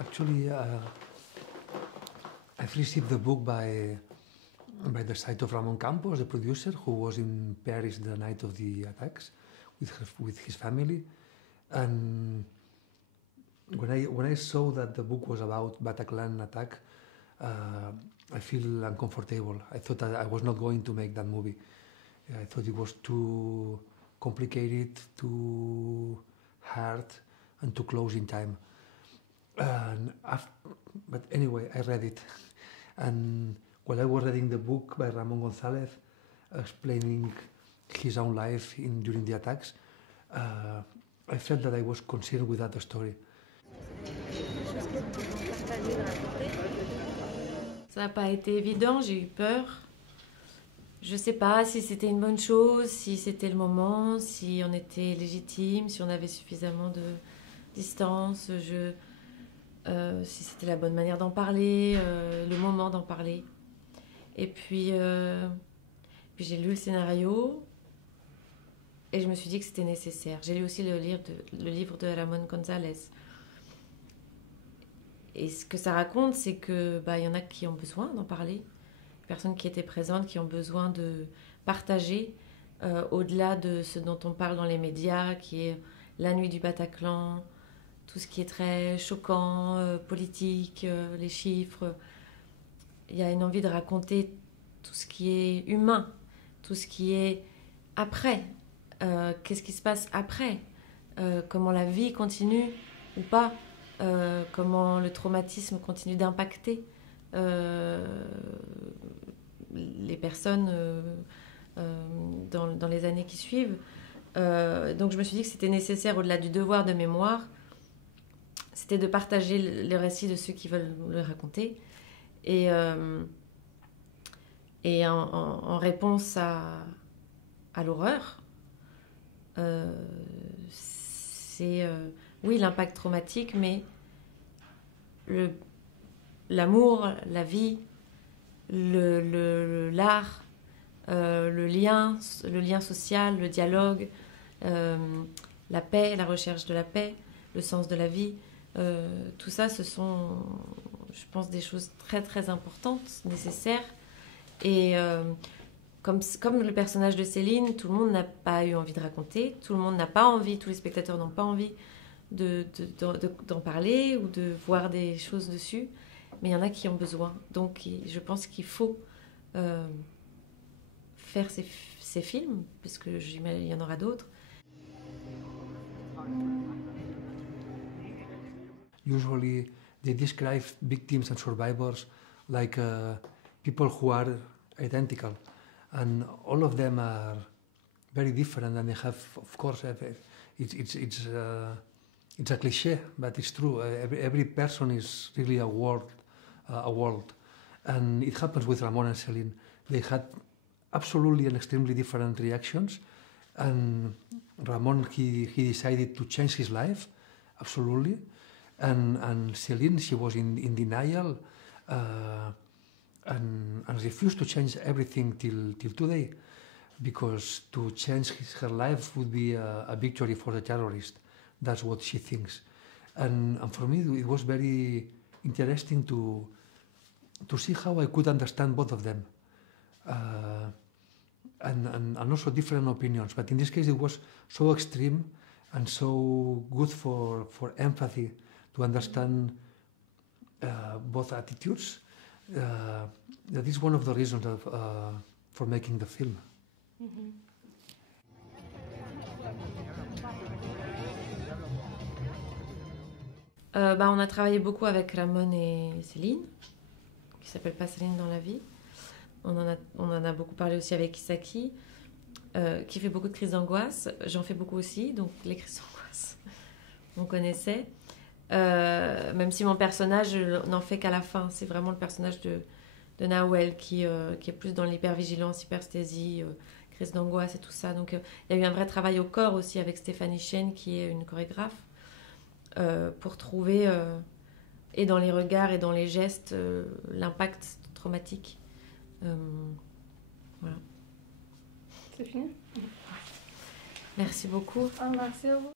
actually, I've received the book by the side of Ramon Campos, the producer, who was in Paris the night of the attacks with his family. And when I saw that the book was about Bataclan attack, I feel uncomfortable. I thought that I was not going to make that movie. I thought it was too complicated, too hard, and too close in time. But anyway, I read it. And while I was reading the book by Ramon González, explaining his own life during the attacks, I felt that I was concerned with that story. Ça n'a pas été évident, j'ai eu peur. Je ne sais pas si c'était une bonne chose, si c'était le moment, si on était légitime, si on avait suffisamment de distance, si c'était la bonne manière d'en parler, le moment d'en parler. Et puis j'ai lu le scénario et je me suis dit que c'était nécessaire. J'ai lu aussi le livre de Ramon González. Et ce que ça raconte, c'est que y en a qui ont besoin d'en parler. Les personnes qui étaient présentes, qui ont besoin de partager au-delà de ce dont on parle dans les médias, qui est la nuit du Bataclan, tout ce qui est très choquant, politique, les chiffres. Il y a une envie de raconter tout ce qui est humain, tout ce qui est après. Qu'est-ce qui se passe après, comment la vie continue ou pas, comment le traumatisme continue d'impacter les personnes dans les années qui suivent. Donc je me suis dit que c'était nécessaire, au-delà du devoir de mémoire, c'était de partager le récit de ceux qui veulent le raconter. Et en réponse à l'horreur, c'est oui, l'impact traumatique, mais l'amour, la vie, l'art, le lien social, le dialogue, la paix, la recherche de la paix, le sens de la vie, tout ça, ce sont, je pense, des choses très très importantes, nécessaires. Et comme le personnage de Céline, tout le monde n'a pas eu envie de raconter, tout le monde n'a pas envie, tous les spectateurs n'ont pas envie d'en parler ou de voir des choses dessus, mais il y en a qui ont besoin. Donc je pense qu'il faut faire ces films, parce que j'imagine il y en aura d'autres. Usually they describe victims and survivors like people who are identical, and all of them are very different, and they have, of course, it's a cliché, but it's true. Every person is really a world, and it happens with Ramon and Céline. They had absolutely and extremely different reactions, and Ramon he decided to change his life, absolutely, and Céline, she was in denial and refused to change everything till today, because to change her life would be a victory for the terrorist. That's what she thinks. And for me, it was very interesting to see how I could understand both of them. And also different opinions. But in this case, it was so extreme and so good for empathy to understand both attitudes. That is one of the reasons for making the film. Mm-hmm. On a travaillé beaucoup avec Ramon et Céline, qui s'appelle pas Céline dans la vie. On en a beaucoup parlé aussi avec Isaki, qui fait beaucoup de crises d'angoisse. J'en fais beaucoup aussi, donc les crises d'angoisse, on connaissait. Même si mon personnage n'en fait qu'à la fin. C'est vraiment le personnage de Nahuel qui est plus dans l'hypervigilance, hypersthésie, crise d'angoisse et tout ça. Donc il y a eu un vrai travail au corps aussi avec Stéphanie Chen, qui est une chorégraphe, pour trouver, et dans les regards et dans les gestes, l'impact traumatique. Voilà. C'est fini. Merci beaucoup. Merci à vous.